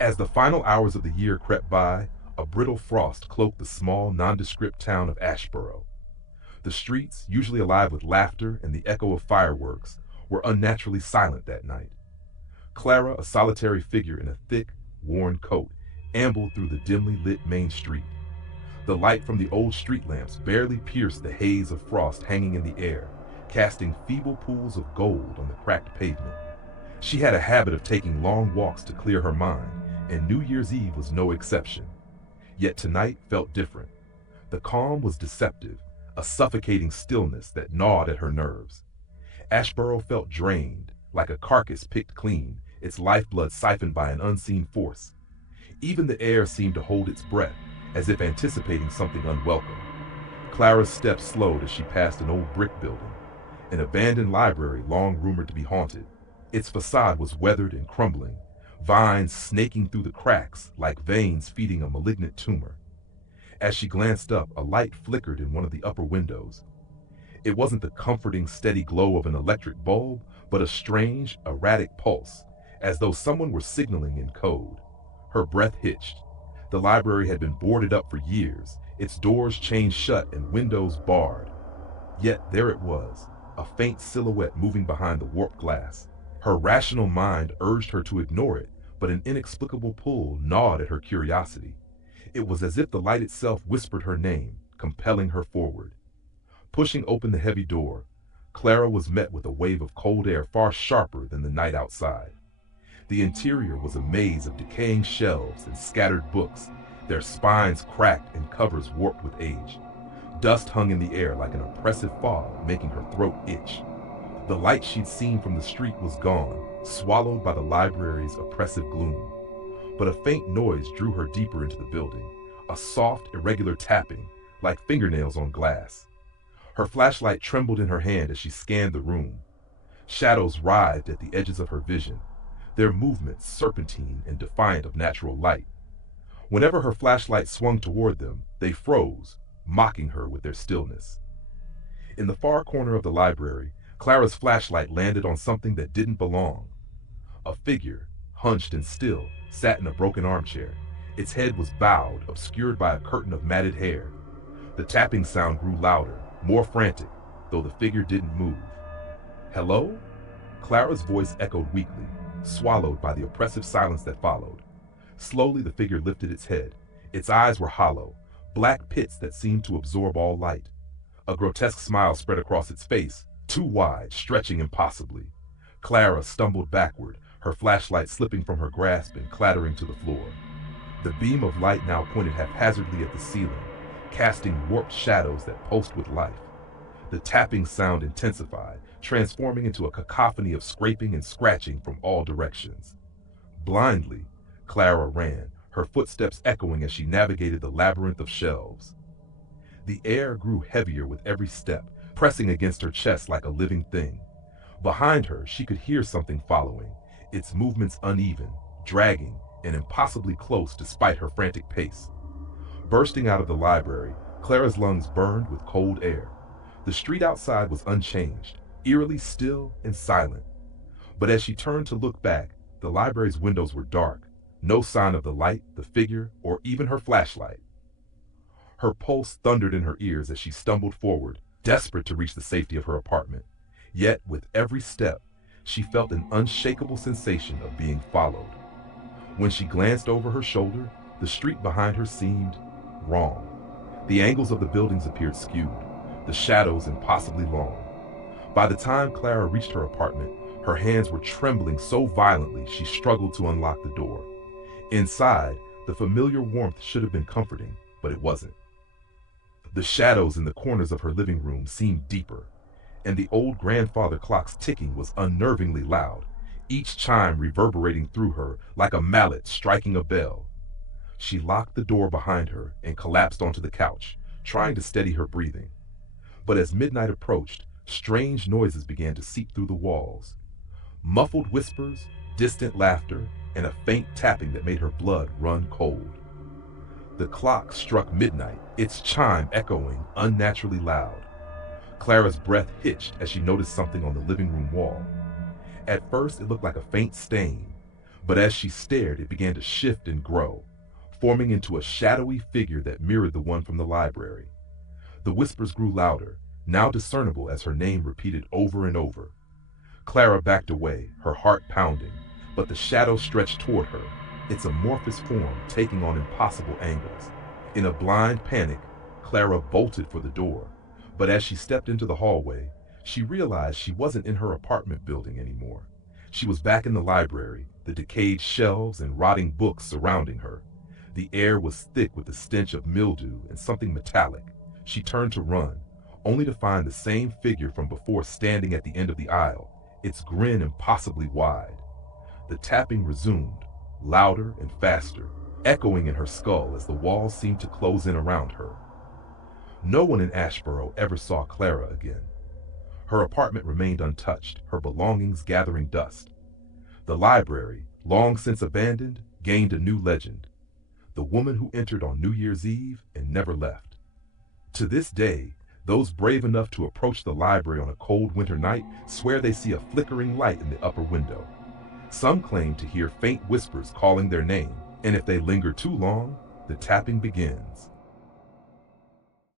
As the final hours of the year crept by, a brittle frost cloaked the small, nondescript town of Ashburrow. The streets, usually alive with laughter and the echo of fireworks, were unnaturally silent that night. Clara, a solitary figure in a thick, worn coat, ambled through the dimly lit main street. The light from the old street lamps barely pierced the haze of frost hanging in the air, casting feeble pools of gold on the cracked pavement. She had a habit of taking long walks to clear her mind, and New Year's Eve was no exception. Yet tonight felt different. The calm was deceptive, a suffocating stillness that gnawed at her nerves. Ashburrow felt drained, like a carcass picked clean, its lifeblood siphoned by an unseen force. Even the air seemed to hold its breath, as if anticipating something unwelcome. Clara's steps slowed as she passed an old brick building, an abandoned library long rumored to be haunted. Its facade was weathered and crumbling, vines snaking through the cracks like veins feeding a malignant tumor. As she glanced up, a light flickered in one of the upper windows. It wasn't the comforting, steady glow of an electric bulb, but a strange, erratic pulse, as though someone were signaling in code. Her breath hitched. The library had been boarded up for years, its doors chained shut and windows barred. Yet there it was, a faint silhouette moving behind the warped glass. Her rational mind urged her to ignore it, but an inexplicable pull gnawed at her curiosity. It was as if the light itself whispered her name, compelling her forward. Pushing open the heavy door, Clara was met with a wave of cold air far sharper than the night outside. The interior was a maze of decaying shelves and scattered books, their spines cracked and covers warped with age. Dust hung in the air like an oppressive fog, making her throat itch. The light she'd seen from the street was gone, swallowed by the library's oppressive gloom. But a faint noise drew her deeper into the building, a soft, irregular tapping, like fingernails on glass. Her flashlight trembled in her hand as she scanned the room. Shadows writhed at the edges of her vision, their movements serpentine and defiant of natural light. Whenever her flashlight swung toward them, they froze, mocking her with their stillness. In the far corner of the library, Clara's flashlight landed on something that didn't belong. A figure, hunched and still, sat in a broken armchair. Its head was bowed, obscured by a curtain of matted hair. The tapping sound grew louder, more frantic, though the figure didn't move. "Hello?" Clara's voice echoed weakly, swallowed by the oppressive silence that followed. Slowly the figure lifted its head. Its eyes were hollow, black pits that seemed to absorb all light. A grotesque smile spread across its face, too wide, stretching impossibly. Clara stumbled backward, her flashlight slipping from her grasp and clattering to the floor. The beam of light now pointed haphazardly at the ceiling, casting warped shadows that pulsed with life. The tapping sound intensified, transforming into a cacophony of scraping and scratching from all directions. Blindly, Clara ran, her footsteps echoing as she navigated the labyrinth of shelves. The air grew heavier with every step, pressing against her chest like a living thing. Behind her, she could hear something following, its movements uneven, dragging, and impossibly close despite her frantic pace. Bursting out of the library, Clara's lungs burned with cold air. The street outside was unchanged, eerily still and silent. But as she turned to look back, the library's windows were dark, no sign of the light, the figure, or even her flashlight. Her pulse thundered in her ears as she stumbled forward, desperate to reach the safety of her apartment. Yet, with every step, she felt an unshakable sensation of being followed. When she glanced over her shoulder, the street behind her seemed wrong. The angles of the buildings appeared skewed, the shadows impossibly long. By the time Clara reached her apartment, her hands were trembling so violently she struggled to unlock the door. Inside, the familiar warmth should have been comforting, but it wasn't. The shadows in the corners of her living room seemed deeper, and the old grandfather clock's ticking was unnervingly loud, each chime reverberating through her like a mallet striking a bell. She locked the door behind her and collapsed onto the couch, trying to steady her breathing. But as midnight approached, strange noises began to seep through the walls. Muffled whispers, distant laughter, and a faint tapping that made her blood run cold. The clock struck midnight, its chime echoing unnaturally loud. Clara's breath hitched as she noticed something on the living room wall. At first, it looked like a faint stain, But as she stared, it began to shift and grow, forming into a shadowy figure that mirrored the one from the library. The whispers grew louder, now discernible as her name repeated over and over. Clara backed away, her heart pounding, but the shadow stretched toward her, its amorphous form taking on impossible angles. In a blind panic, Clara bolted for the door, but as she stepped into the hallway, she realized she wasn't in her apartment building anymore. She was back in the library, the decayed shelves and rotting books surrounding her. The air was thick with the stench of mildew and something metallic. She turned to run, only to find the same figure from before standing at the end of the aisle, its grin impossibly wide. The tapping resumed, louder and faster, echoing in her skull as the walls seemed to close in around her. No one in Ashburrow ever saw Clara again. Her apartment remained untouched, her belongings gathering dust. The library, long since abandoned, gained a new legend: the woman who entered on New Year's Eve and never left. To this day, those brave enough to approach the library on a cold winter night swear they see a flickering light in the upper window. Some claim to hear faint whispers calling their name, and if they linger too long, the tapping begins.